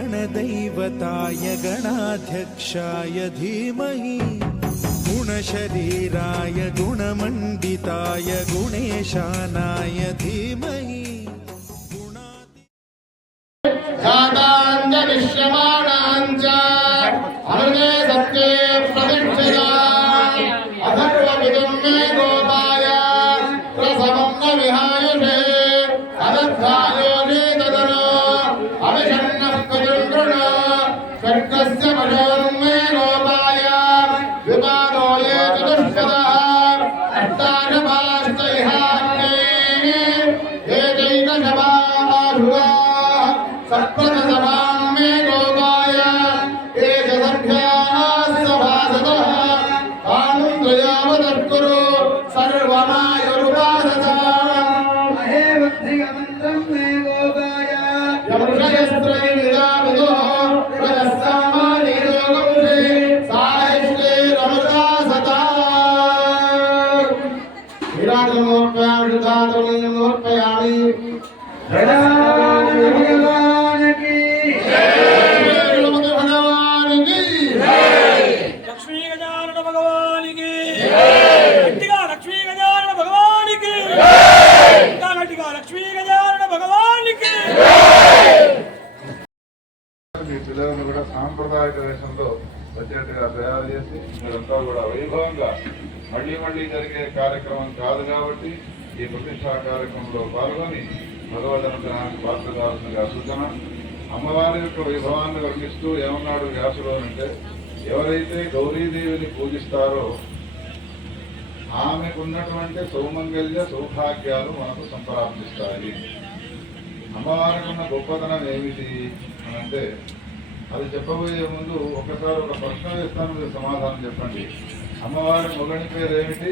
गणदैवताय गणाध्यक्षाय धीमहि गुणशरीराय गुणमण्डिताय गुणेशानाय धीमहि పాల్గొని భగవద్ అనుగ్రహానికి పాత్ర కావాల్సిందిగా సూచన. అమ్మవారి యొక్క వైభవాన్ని వర్ణిస్తూ ఏమన్నాడు వ్యాసుడు అంటే ఎవరైతే గౌరీదేవిని పూజిస్తారో ఆమెకున్నటువంటి సౌమంగళ్య సౌభాగ్యాలు మనకు సంప్రాప్తిస్తాయి. అమ్మవారికి ఉన్న గొప్పతనం ఏమిటి అని అంటే అది చెప్పబోయే ముందు ఒకసారి ఒక ప్రశ్న వేస్తాను మీరు సమాధానం చెప్పండి. అమ్మవారి మొగని పేరు ఏమిటి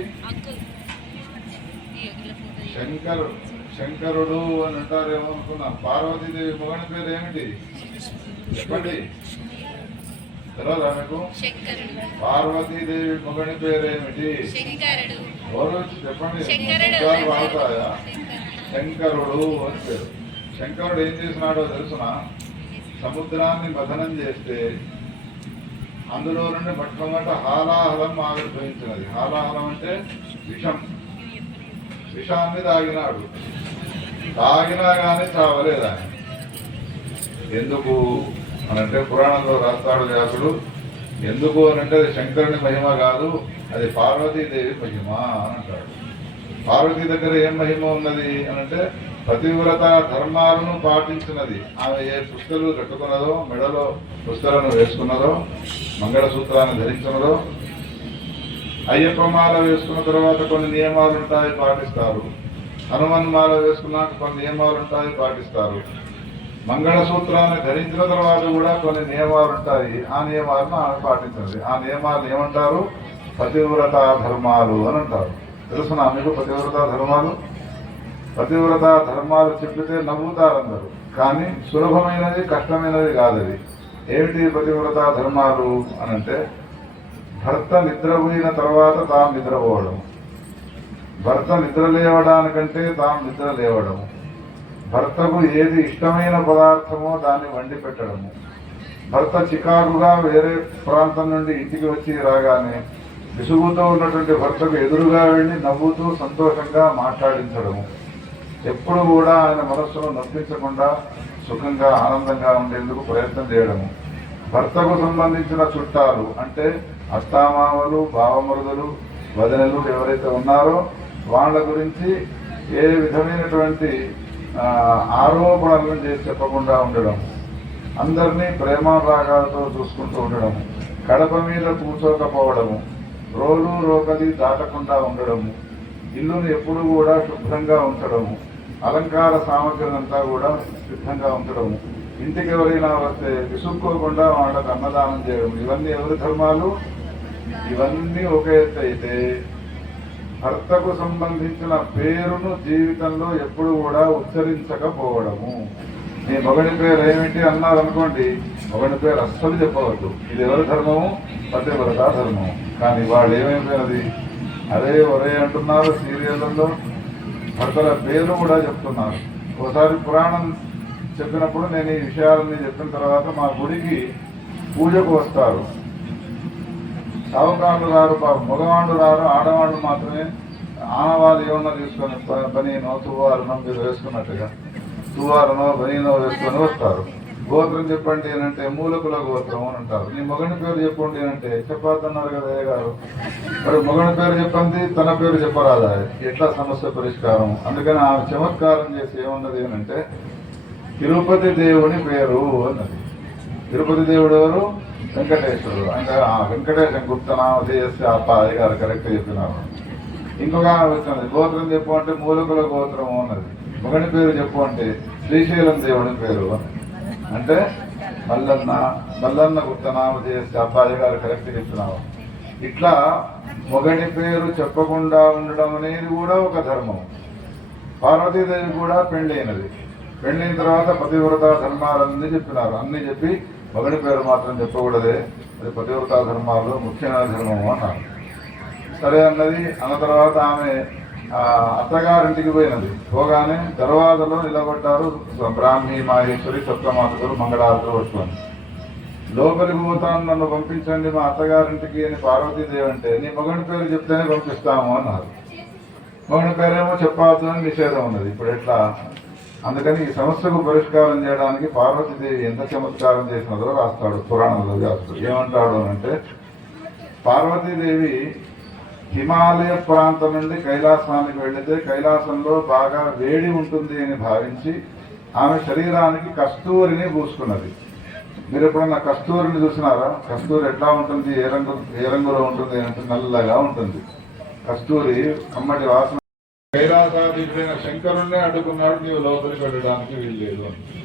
శంకర్ శంకరుడు అని అంటారేమో అనుకున్నాం. పార్వతీదేవి మొగని పేరు ఏమిటి? చెప్పండి. శంకరుడు. పార్వతీదేవి మొగని పేరు ఏమిటి? ఎవరు చెప్పండి? వాడతాయా శంకరుడు అని పేరు. శంకరుడు ఏం చేసినాడో తెలుసిన? సముద్రాన్ని మథనం చేస్తే అందులో నుండి మొట్టమొదట హాలాహలం ఆవిర్భవించినది. హాలాహలం అంటే విషం. విషాన్ని తాగినాడు. తాగినా కానీ చావలేదు ఎందుకు అనంటే పురాణంలో రాస్తాడు వ్యాసుడు ఎందుకు అనంటే అది శంకరుని మహిమ కాదు అది పార్వతీదేవి మహిమ అని అంటాడు. పార్వతీ దగ్గర ఏం మహిమ ఉన్నది అనంటే పతివ్రత ధర్మాలను పాటించినది. ఆమె ఏ పుస్తలు కట్టుకున్నదో మెడలో పుస్తలను వేసుకున్నదో మంగళసూత్రాన్ని ధరించినదో అయ్యప్ప మాల వేసుకున్న తర్వాత కొన్ని నియమాలు ఉంటాయి పాటిస్తారు. హనుమన్మాల వేసుకున్నాక కొన్ని నియమాలు ఉంటాయి పాటిస్తారు. మంగళసూత్రాన్ని ధరించిన తర్వాత కూడా కొన్ని నియమాలు ఉంటాయి. ఆ నియమాలను ఆమె పాటించండి ఆ నియమాలు ఏమంటారు? పతివ్రత ధర్మాలు అని అంటారు. తెలుసునా మీకు పతివ్రత ధర్మాలు? పతివ్రత ధర్మాలు చెప్పితే నవ్వుతారు అందరు కానీ సులభమైనది కష్టమైనది కాదది. ఏమిటి పతివ్రత ధర్మాలు అనంటే భర్త నిద్రపోయిన తర్వాత తాను నిద్రపోవడం. భర్త నిద్ర లేవడానికంటే తాను నిద్ర లేవడము. భర్తకు ఏది ఇష్టమైన పదార్థమో దాన్ని వండి పెట్టడము. భర్త చికాకుగా వేరే ప్రాంతం నుండి ఇంటికి వచ్చి రాగానే విసుగుతో ఉన్నటువంటి భర్తకు ఎదురుగా వెళ్ళి నవ్వుతూ సంతోషంగా మాట్లాడించడము. ఎప్పుడు కూడా ఆయన మనస్సును నొప్పించకుండా సుఖంగా ఆనందంగా ఉండేందుకు ప్రయత్నం చేయడము. భర్తకు సంబంధించిన చుట్టాలు అంటే అత్తామామలు బావమరుదులు వదనలు ఎవరైతే ఉన్నారో వాళ్ళ గురించి ఏ విధమైనటువంటి ఆరోపణలను చేసి చెప్పకుండా ఉండడం అందరినీ ప్రేమాభాగాలతో చూసుకుంటూ ఉండడం కడప మీద కూర్చోకపోవడము రోలు రోకలి దాటకుండా ఉండడము ఇల్లును ఎప్పుడు కూడా శుభ్రంగా ఉంచడము అలంకార సామగ్రినంతా కూడా సిద్ధంగా ఉంచడము ఇంటికి ఎవరైనా వస్తే విసుక్కోకుండా వాళ్ళకు అన్నదానం చేయడం ఇవన్నీ ఎవరి ధర్మాలు? ఇవన్నీ ఒక ఎత్తు అయితే భర్తకు సంబంధించిన పేరును జీవితంలో ఎప్పుడు కూడా ఉచ్చరించకపోవడము. నీ మగని పేరు ఏమిటి అన్నారు అనుకోండి మగని పేరు అస్సలు చెప్పవద్దు. ఇది ఎవరి ధర్మము? పతివ్రత ధర్మము. కానీ వాళ్ళు ఏమైపోయినది? అరే ఒరే అంటున్నారు సీరియళ్ళలో భర్తల పేరు కూడా చెప్తున్నారు. ఒకసారి పురాణం చెప్పినప్పుడు నేను ఈ విషయాలన్నీ చెప్పిన తర్వాత మా గుడికి పూజకు వస్తారు. సావుకారులు రారు పాపం మగవాళ్ళు రారు ఆడవాళ్ళు మాత్రమే ఆనవాళ్ళు ఏమన్నా తీసుకొని బనీనో తువ్వారనో మీరు వేసుకున్నట్టుగా. తువ్వారనో బనీనో వేసుకొని వస్తారు. గోత్రం చెప్పండి అంటే మూలకుల గోత్రం అని అంటారు. నీ మగని పేరు చెప్పండి అంటే చెప్పొద్దన్నారు కదా ఏ గారు? మరి మగని పేరు చెప్పండి తన పేరు చెప్పరాదా? ఎట్లా సమస్య పరిష్కారం? అందుకని ఆ చమత్కారం చేసి ఏమన్నది అంటే తిరుపతి దేవుని పేరు అన్నది. తిరుపతి దేవుడు ఎవరు? వెంకటేశ్వరుడు. అంటే ఆ వెంకటేశం గుప్తనామధేయస్య అప్పాయి గారు కరెక్ట్ చెప్పినారు. ఇంకొక వచ్చినది గోత్రం చెప్పు అంటే మూలకుల గోత్రం అన్నది. ఒకటి పేరు చెప్పు అంటే శ్రీశైలం దేవుడి పేరు అని అంటే మల్లన్న మల్లన్న గుప్తనామధేయస్య అప్పాయి గారు కరెక్ట్ చెప్పినారు. ఇట్లా మొగని పేరు చెప్పకుండా ఉండడం అనేది కూడా ఒక ధర్మం. పార్వతీదేవి కూడా పెళ్ళైనది. పెళ్ళైన తర్వాత పతివ్రత ధర్మాలన్నీ చెప్పినారు. అన్నీ చెప్పి మగని పేరు మాత్రం చెప్పకూడదే. అది పతివ్రత ధర్మాలు ముఖ్యమైన ధర్మము అన్నారు. సరే అన్నది అన్న తర్వాత ఆమె అత్తగారింటికి పోయినది. పోగానే దర్వాజలో నిలబడ్డారు బ్రాహ్మి మాహేశ్వరి సప్తమాతకులు మంగళారతులు వస్తుంది లోపలికి పోతాను నన్ను పంపించండి మా అత్తగారింటికి అని పార్వతీదేవి అంటే నీ మగని పేరు చెప్తేనే పంపిస్తాము అన్నారు. మగని పేరేమో చెప్పాల్సిన అని నిషేధం ఉన్నది. ఇప్పుడు ఎట్లా? అందుకని ఈ సమస్యకు పరిష్కారం చేయడానికి పార్వతీదేవి ఎంత చమత్కారం చేసినదో రాస్తాడు పురాణంలో రాస్తాడు ఏమంటాడు అని అంటే పార్వతీదేవి హిమాలయ ప్రాంతం నుండి కైలాసానికి వెళితే కైలాసంలో బాగా వేడి ఉంటుంది అని భావించి ఆమె శరీరానికి కస్తూరిని పూసుకున్నది. మీరు ఎప్పుడన్నా కస్తూరిని చూసినారా? కస్తూరి ఎట్లా ఉంటుంది? ఏ రంగు ఏ రంగులో ఉంటుంది? అంటే నల్లగా ఉంటుంది. కస్తూరి కమ్మటి వాసన కైలాసాధీశుడైన శంకరుణ్ణే అడ్డుకున్నాడు నీవు లోపలికి వెళ్ళడానికి వీల్లేదు. అని.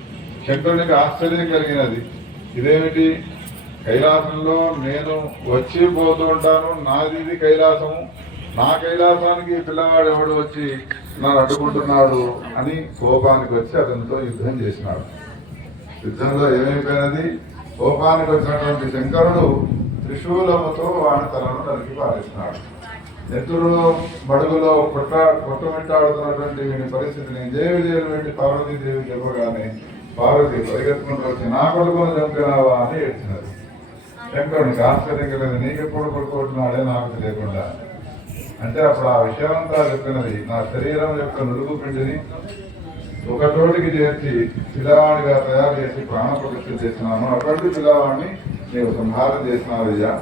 శంకరునికి ఆశ్చర్యం కలిగినది. ఇదేమిటి? కైలాసంలో నేను వచ్చి పోతూ ఉంటాను నాది కైలాసము. నా కైలాసానికి పిల్లవాడు ఎవడు వచ్చి నన్ను అడ్డుకుంటున్నాడు అని కోపానికి వచ్చి అతనితో యుద్ధం చేసినాడు. యుద్ధంలో ఏమైపోయినది? కోపానికి వచ్చినటువంటి శంకరుడు త్రిశూలముతో వాడి తలను తనకి పారేసినాడు. నెత్తురులో బడుగులో కొట్ట కొట్టమిట్టాడుతున్నటువంటి వీని పరిస్థితిని దేవి దేవి వెంటి పార్వతీదేవి చెప్పగానే పార్వతి పరిగెత్తుకుంటూ వచ్చి నా కొడుకును చంపినావా? అని ఏడ్చినారు. శంకరునికి ఆశ్చర్యం కలిగింది. నీకెప్పుడు కొడుకుంటున్నాడే నాకు తెలియకుండా. అంటే అప్పుడు ఆ విషయాలంతా చెప్పినది నా శరీరం యొక్క నుడుగు పిండిని ఒక చోటికి చేర్చి పిల్లవాడిగా తయారు చేసి ప్రాణ ప్రాణప్రతిష్ఠ చేసినాను అటువంటి పిల్లవాడిని నీవు సంహారం చేసినావు అయ్యా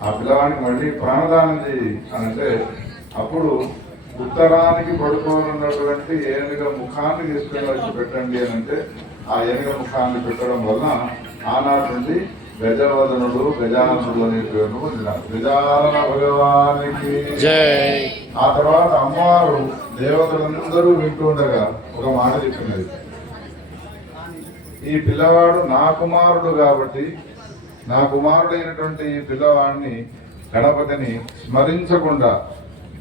ఆ పిల్లవాడికి మళ్ళీ ప్రాణదానం చేయి అని అంటే అప్పుడు ఉత్తరానికి పడుకోనున్నటువంటి ఏనుగ ముఖాన్ని తీసుకుని వచ్చి పెట్టండి అని అంటే ఆ ఏనుగ ముఖాన్ని పెట్టడం వలన ఆనాటి నుండి గజవదనుడు గజాననుడు అనే పేరును పొందినారు. గజానన భగవానికి. ఆ తర్వాత అమ్మవారు దేవతలందరూ వింటూ ఉండగా ఒక మాట చెప్పినది ఈ పిల్లవాడు నా కుమారుడు కాబట్టి నా కుమారుడైనటువంటి పిల్లవాడిని గణపతిని స్మరించకుండా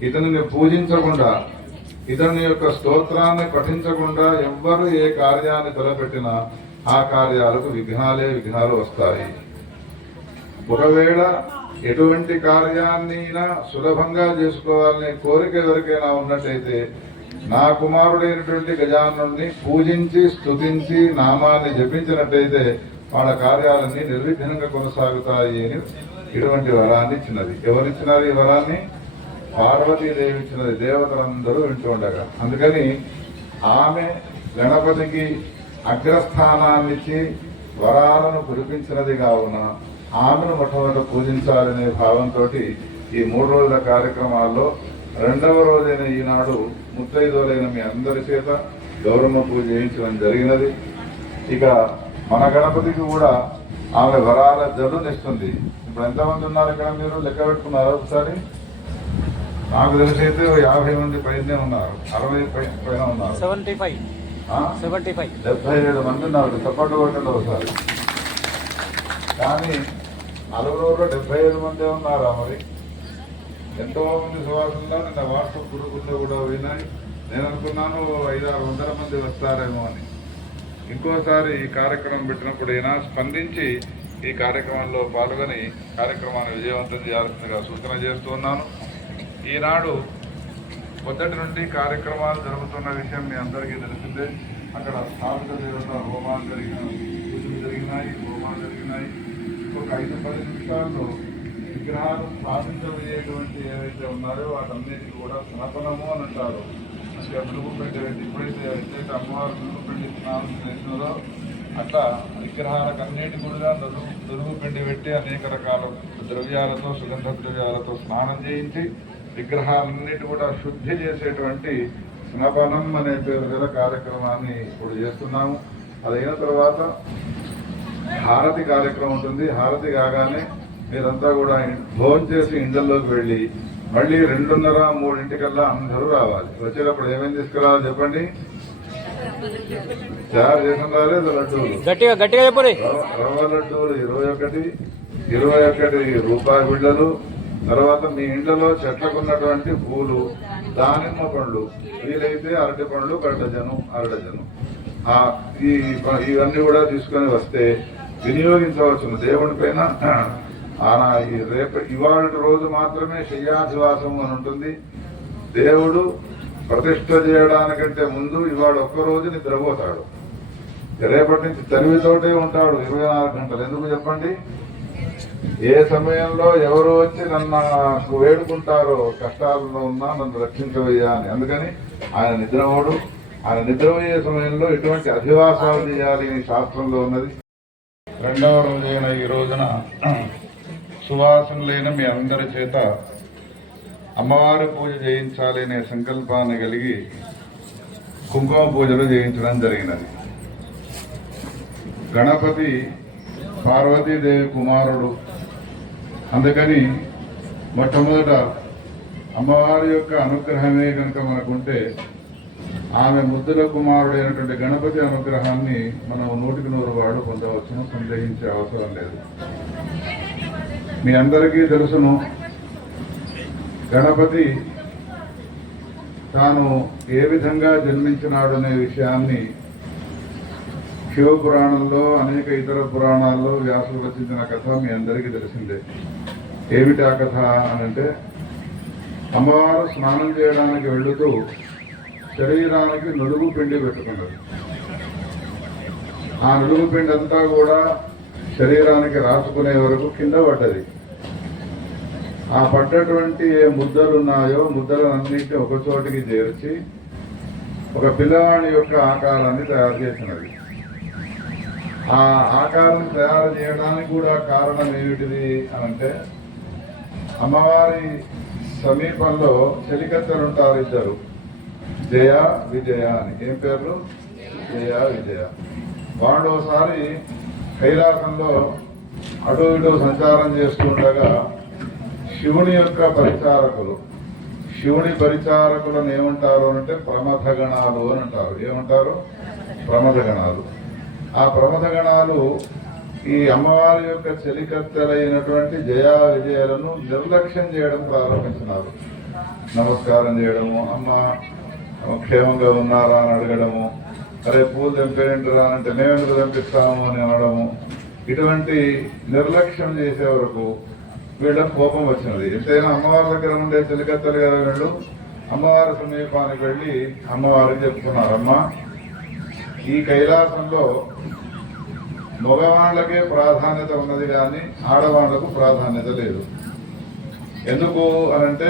ఇతనిని పూజించకుండా ఇతని యొక్క స్తోత్రాన్ని పఠించకుండా ఎవ్వరు ఏ కార్యాన్ని తలపెట్టినా ఆ కార్యాలకు విఘ్నాలే విఘ్నాలు వస్తాయి. ఒకవేళ ఎటువంటి కార్యాన్ని సులభంగా చేసుకోవాలనే కోరిక ఎవరికైనా ఉన్నట్టయితే నా కుమారుడైనటువంటి గజానుడిని పూజించి స్తుతించి నామాన్ని జపించినట్టయితే వాళ్ళ కార్యాలన్నీ నిర్విఘ్నంగా కొనసాగుతాయి అని ఇటువంటి వరాన్ని ఇచ్చినది. ఎవరిచ్చినారు ఈ వరాన్ని? పార్వతీదేవి ఇచ్చినది. దేవతలందరూ వింటూ ఉండగా. అందుకని ఆమె గణపతికి అగ్రస్థానాన్నిచ్చి వరాలను కురిపించినది కావున ఆమెను మొట్టమొదట పూజించాలనే భావంతో ఈ మూడు రోజుల కార్యక్రమాల్లో రెండవ రోజైన ఈనాడు ముత్తైదోలైన మీ అందరి చేత గౌరవ పూజ చేయించడం జరిగినది. ఇక మన గణపతికి కూడా ఆమె వరాల జల్లునిస్తుంది ఇప్పుడు ఎంతమంది ఉన్నారు ఇక్కడ మీరు? లెక్క పెట్టుకున్నారా ఒకసారి? నాకు తెలిసి అయితే యాభై మంది పైనే ఉన్నారు. అరవై పై- పైన ఉన్నారు. Seventy five? Seventy five. డెబ్బై ఏడు మంది ఉన్నారు. చప్పట్లు కొట్టండి ఒకసారి. కానీ నలుగురులో డెబ్బై ఏడు మంది ఉన్నారా మరి? ఎంతో మంది సువాసనలో నిన్న వాట్సాప్ గ్రూపుల్లో కూడా పోయినాయి. నేను అనుకున్నాను ఐదు ఆరు వందల మంది వస్తారేమో అని. ఇంకోసారి ఈ కార్యక్రమం పెట్టినప్పుడు అయినా స్పందించి ఈ కార్యక్రమంలో పాల్గొని కార్యక్రమాన్ని విజయవంతం చేయాల్సిందిగా సూచన చేస్తూ ఉన్నాను. ఈనాడు మొదటి నుండి కార్యక్రమాలు జరుగుతున్న విషయం మీ అందరికీ తెలిసిందే. అక్కడ స్థాపిత దేవత హోమాలు జరిగిన పూజలు జరిగినాయి హోమాలు జరిగినాయి. ఒక ఐదు పది నిమిషాల్లో విగ్రహాలు స్థాపించబోయేటువంటి ఏవైతే ఉన్నాయో వాటన్నిటికీ కూడా స్నపనము అని అంటారు. అంటే అభివృద్ధి ఎప్పుడైతే ఎప్పుడైతే అమ్మవారు ములుగు స్నానం చేసినారో అట్లా విగ్రహాలకు అన్నిటి కూడా దురుగు దొరుగు పిండి పెట్టి అనేక రకాల ద్రవ్యాలతో సుగంధ ద్రవ్యాలతో స్నానం చేయించి విగ్రహాలన్నిటి కూడా శుద్ధి చేసేటువంటి స్నపనం అనే పేరు గల కార్యక్రమాన్ని ఇప్పుడు చేస్తున్నాము. అదైన తర్వాత హారతి కార్యక్రమం ఉంటుంది. హారతి కాగానే మీరంతా కూడా భోజనం చేసి ఇండ్లలోకి వెళ్ళి మళ్ళీ రెండున్నర మూడింటికల్లా అందరూ రావాలి. వచ్చేటప్పుడు ఏమేమి తీసుకురావాలి చెప్పండి? రాలేదు లడ్డూలు. గట్టిగా గట్టిగా చెప్పండి రవ రవ్వ లడ్డూలు ఇరవై ఒకటి ఇరవై ఒకటి రూపాయి బిళ్ళలు తర్వాత మీ ఇండ్లలో చెట్లకు ఉన్నటువంటి పూలు దానిమ్మ పండ్లు వీలైతే అరటి పండ్లు గడ్డజను అరడజను. ఇవన్నీ కూడా తీసుకొని వస్తే వినియోగించవచ్చును దేవుడి పైన. రేపు ఇవాళ రోజు మాత్రమే శయ్యాధివాసం అని ఉంటుంది. దేవుడు ప్రతిష్ట చేయడానికంటే ముందు ఇవాడు ఒక్క రోజు నిద్రపోతాడు. రేపటి నుంచి తరివితోటే ఉంటాడు ఇరవై నాలుగు గంటలు. ఎందుకు చెప్పండి? ఏ సమయంలో ఎవరు వచ్చి నన్ను వేడుకుంటారో కష్టాలలో ఉన్నా నన్ను రక్షించవయ్యా అని. అందుకని ఆయన నిద్రపోడు. ఆయన నిద్రపోయే సమయంలో ఎటువంటి అధివాసాలు చేయాలి అని శాస్త్రంలో ఉన్నది. రెండవ రోజైన ఈ రోజున సువాసన లేని మీ అందరి చేత అమ్మవారి పూజ చేయించాలి అనే సంకల్పాన్ని కలిగి కుంకుమ పూజలు చేయించడం జరిగినది. గణపతి పార్వతీదేవి కుమారుడు. అందుకని మొట్టమొదట అమ్మవారి యొక్క అనుగ్రహమే కనుక మనకుంటే ఆమె ముద్దుల కుమారుడైనటువంటి గణపతి అనుగ్రహాన్ని మనం నూటికి నూరు వాడు పొందవచ్చును సందేహించే అవసరం లేదు. మీ అందరికీ తెలుసును గణపతి తాను ఏ విధంగా జన్మించినాడు అనే విషయాన్ని శివపురాణంలో అనేక ఇతర పురాణాల్లో వ్యాసులు రచించిన కథ మీ అందరికీ తెలిసిందే. ఏమిటి ఆ కథ అని అంటే అమ్మవారు స్నానం చేయడానికి వెళుతూ శరీరానికి నులుగు పిండి పెట్టుకున్నారు. ఆ నులుగు పిండి అంతా కూడా శరీరానికి రాసుకునే వరకు కింద పడ్డది. ఆ పడ్డటువంటి ఏ ముద్దలు ఉన్నాయో ముద్దలన్నింటినీ ఒక చోటికి చేర్చి ఒక పిల్లవాడి యొక్క ఆకారాన్ని తయారు చేసినది. ఆ ఆకారం తయారు చేయడానికి కూడా కారణం ఏమిటిది అంటే అమ్మవారి సమీపంలో చెలికత్తలు ఉంటారు ఇద్దరు. జయ విజయ అని. ఏం పేర్లు? జయ విజయ. వాళ్ళు ఒకసారి కైలాసంలో అటు ఇటు సంచారం చేస్తుండగా శివుని యొక్క పరిచారకులు. శివుని పరిచారకులను ఏమంటారు అంటే ప్రమథ గణాలు అని అంటారు. ఏమంటారు? ప్రమథ గణాలు ఆ ప్రమథ గణాలు ఈ అమ్మవారి యొక్క చెలికత్తెలైనటువంటి జయా విజయాలను నిర్లక్ష్యం చేయడం ప్రారంభించినారు. నమస్కారం చేయడము అమ్మ క్షేమంగా ఉన్నారా? అని అడగడము అరే పూలు తెంపేంటిరా అంటే మేమెందుకు తెంపిస్తాము? అని అనడము. ఇటువంటి నిర్లక్ష్యం చేసే వరకు వీళ్ళకి కోపం వచ్చినది. ఎంతైనా అమ్మవారి దగ్గర ఉండే చెలికత్తలు కదా వీళ్ళు? అమ్మవారి సమీపానికి వెళ్ళి అమ్మవారికి చెప్తున్నారమ్మ ఈ కైలాసంలో మగవాళ్ళకే ప్రాధాన్యత ఉన్నది కానీ ఆడవాళ్ళకు ప్రాధాన్యత లేదు. ఎందుకు అనంటే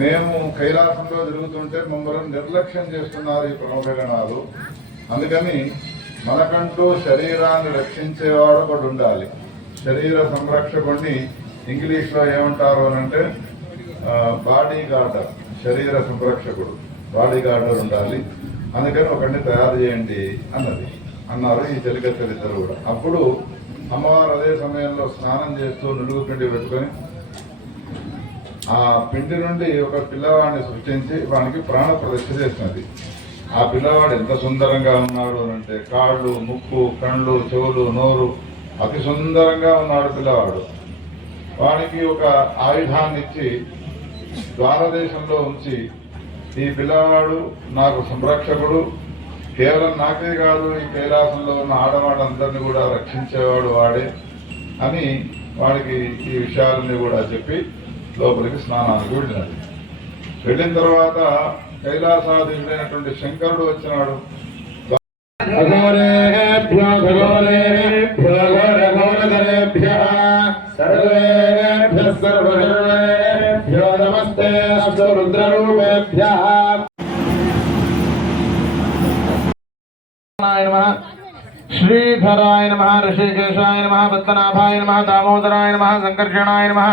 మేము కైలాసంలో తిరుగుతుంటే మమ్మల్ని నిర్లక్ష్యం చేస్తున్నారు ఈ ప్రముఖ గణాలు అందుకని మనకంటూ శరీరాన్ని రక్షించేవాడు ఒకడు ఉండాలి. శరీర సంరక్షకుడిని ఇంగ్లీష్లో ఏమంటారు అని అంటే బాడీ గార్డర్ శరీర సంరక్షకుడు బాడీ గార్డర్ ఉండాలి. అందుకని ఒకడిని తయారు చేయండి అన్నది. అన్నారు ఈ చెలికత్తెలు ఇద్దరు కూడా. అప్పుడు అమ్మవారు అదే సమయంలో స్నానం చేస్తూ నులుగు పిండి పెట్టుకొని ఆ పిండి నుండి ఒక పిల్లవాడిని సృష్టించి వానికి ప్రాణ ప్రతిష్ఠ చేసినది. ఆ పిల్లవాడు ఎంత సుందరంగా ఉన్నాడు అని అంటే కాళ్ళు ముక్కు కళ్ళు చెవులు నోరు అతి సుందరంగా ఉన్నాడు పిల్లవాడు వానికి ఒక ఆయుధాన్ని ఇచ్చి ద్వారదేశంలో ఉంచి ఈ పిల్లవాడు నాకు సంరక్షకుడు. కేవలం నాకే కాదు ఈ కైలాసంలో ఉన్న ఆడవాడందరినీ కూడా రక్షించేవాడు వాడే అని వాడికి ఈ విషయాలన్నీ కూడా చెప్పి లోపలికి స్నానానికి వెళ్ళినాడు. వెళ్ళిన తర్వాత కైలాసాధీనుడైనటువంటి శంకరుడు వచ్చినాడు. భగవరే భగవరే सर्वेभ्यः सर्वधर्मेभ्यो नमस्ते अस्तु रुद्ररूपेभ्यः नमः श्रीधराय नमः ऋषिकेशाय नमः पद्मनाभाय नमः दामोदराय नमः संकर्षणाय नमः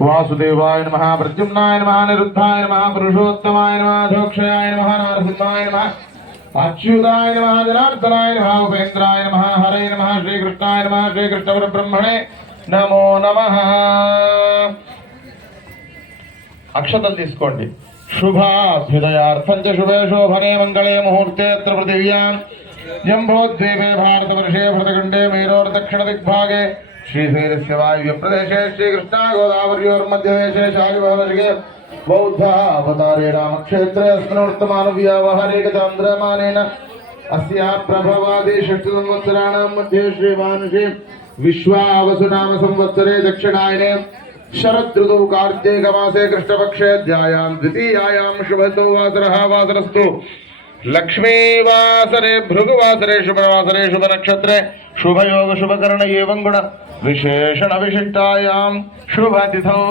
वासुदेवाय नमः प्रद्युम्नाय नमः निरुद्धाय नमः पुरुषोत्तमाय नमः धोक्षयाय नमः नारसिंहाय नमः अच्युताय नमः जनार्दनाय नमः उपेन्द्राय नमः हरे नमः श्रीकृष्णाय नमः श्रीकृष्णपरब्रह्मणे నమో నమ. అక్షతలు తీసుకోండి. శుభాభ్యుదయార్థం చ శుభే శోభనే మంగళే ముహూర్తే అత్ర పృథివ్యాం. జంబోద్వీపే భారతవర్షే భృతఖండే మేరోర్దక్షిణ దిగ్భాగే. శ్రీశైలస్య వాయువ్యప్రదేశే శ్రీకృష్ణా గోదావరియోర్మధ్యదేశే శాలిభావర్షికే బౌద్ధావతారే రామక్షేత్రే అస్మినోత్తమాను వ్యావహారేకతాంద్రమానేన అస్యా ప్రభవాది షట్సంవత్సరాణం మధ్యే శ్రీమానుషి విశ్వావసునామ సంవత్సరే దక్షిణాయనే శరదృతౌ కార్తీకమాసే కృష్ణపక్షే ధ్యాయాం ద్వితీయాయాం శుభతో వాసరః వాసరస్తు లక్ష్మీవాసరే భృగువాసరే శుభవాసరే శుభనక్షత్రే శుభయోగ శుభకరణ ఏవం గుణ విశేషణ విశిష్టాయాం శుభతిథౌ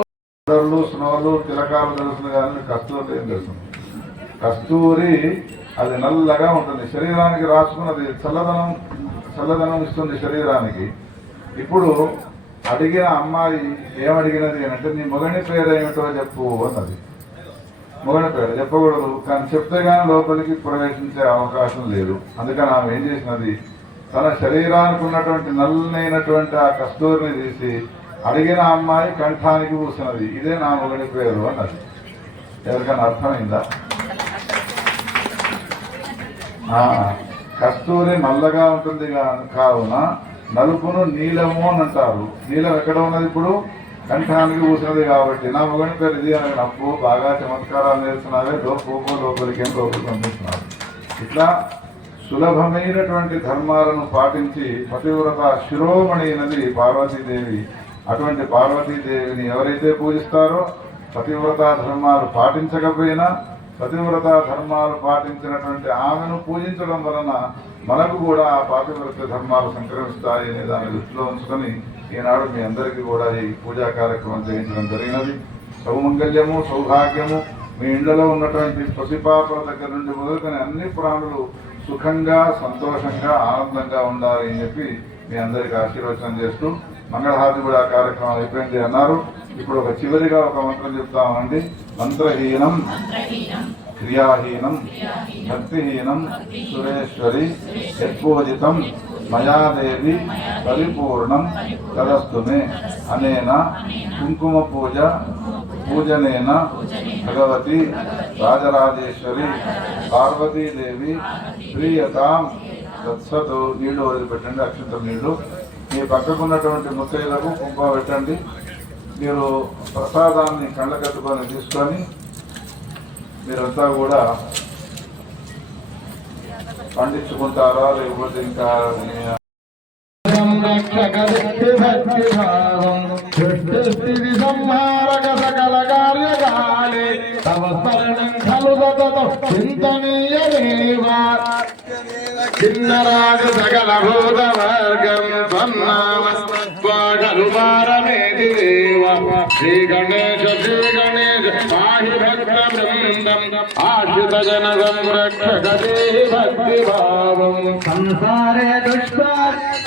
స్నోలు కానీ కస్తూరి ఏం కస్తూరి అది నల్లగా ఉంటుంది. శరీరానికి రాసుకున్నది చల్లదనం చల్లదనం ఇస్తుంది శరీరానికి. ఇప్పుడు అడిగిన అమ్మాయి ఏమడిగినది అని అంటే నీ మొగని పేరు ఏమిటో చెప్పు అన్నది. మొగని పేరు చెప్పకూడదు కానీ చెప్తే కానీ లోపలికి ప్రవేశించే అవకాశం లేదు. అందుకని ఆమె ఏం చేసినది? తన శరీరానికి ఉన్నటువంటి నల్లనైనటువంటి ఆ కస్తూరిని తీసి అడిగిన అమ్మాయి కంఠానికి పూసినది. ఇదే నా మొగని పేరు అన్నది. ఎవరికైనా అర్థమైందా? కస్తూరి నల్లగా ఉంటుంది కావున నలుపును నీలము అని అంటారు. నీలం ఎక్కడ ఉన్నది ఇప్పుడు? కంఠానికి పూసినది కాబట్టి. నా మొగని పేరు ఇది అని నప్పు బాగా చమత్కారాలు నేర్చున్నావే లోపు లోపలికి ఏం లోపలికి పంపిస్తున్నారు ఇట్లా సులభమైనటువంటి ధర్మాలను పాటించి పతివ్రత శిరోమణి పార్వతీదేవి. అటువంటి పార్వతీదేవిని ఎవరైతే పూజిస్తారో పతివ్రత ధర్మాలు పాటించకపోయినా పతివ్రత ధర్మాలు పాటించినటువంటి ఆమెను పూజించడం వలన మనకు కూడా ఆ పాతివ్రత ధర్మాలు సంక్రమిస్తాయి అనే దాన్ని దృష్టిలో ఉంచుకొని ఈనాడు మీ అందరికీ కూడా ఈ పూజా కార్యక్రమం చేయించడం జరిగినది. సౌమంగళ్యము సౌభాగ్యము మీ ఇండ్లలో ఉన్నటువంటి పసిపాపల దగ్గర నుండి మొదలుకొని అన్ని ప్రాణులు సుఖంగా సంతోషంగా ఆనందంగా ఉండాలి అని చెప్పి మీ అందరికి ఆశీర్వచనం చేస్తూ మంగళహారతి కూడా కార్యక్రమం అయిపోయింది అన్నారు. ఇప్పుడు ఒక చివరిగా ఒక మంత్రం చెప్తామండి. మంత్రహీనం క్రియాహీనం భక్తిహీనం సురేశ్వరి యత్పూజితం మయాదేవి పరిపూర్ణం తదస్తుమే అనేన కుంకుమ పూజ పూజనేన భగవతి రాజరాజేశ్వరి పార్వతీదేవి ప్రియతాం తత్సతు నీళ్ళు వదిలిపెట్టండి అక్షంతం నీళ్ళు. మీ పక్కకున్నటువంటి ముత్తైలకు కుంకుమ పెట్టండి. మీరు ప్రసాదాన్ని కళ్ళ కట్టుకొని తీసుకొని మీరంతా కూడా పండించుకుంటారా లేకపోతే ఇంకా സംരക്ഷ കരുത്ത് ഭക്തിഭാവം സൃഷ്ടിസ്ഥിതി സംഹാരക സകല കാര്യകാലേ തവ സ്മരണം ഖലു തതോ ചിന്തനീയദേവ കിന്നരാജ സകല ഭൂതവർഗം സ്വന്നാമസ്വാകരുമാരമേതി ദേവ ശ്രീ ഗണേശ ശ്രീ ഗണേശ പാഹി ഭക്ത വൃന്ദം ആശ്രിത ജന സംരക്ഷക ഭക്തിഭാവം സംസാരേ ദുഷ്പ്രാ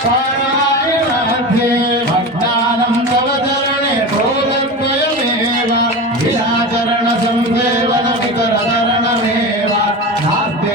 పారాయణార్థే భక్తానం తవ చరణే భూతద్వయమేవ విరాచరణ సంసేవన పితరధరణమేవ నాస్తి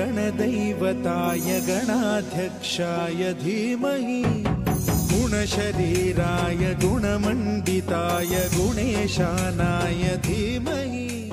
गणदैवताय गणाध्यक्षाय धीमहि गुणशरीराय गुणमण्डिताय गुणेशानाय धीमहि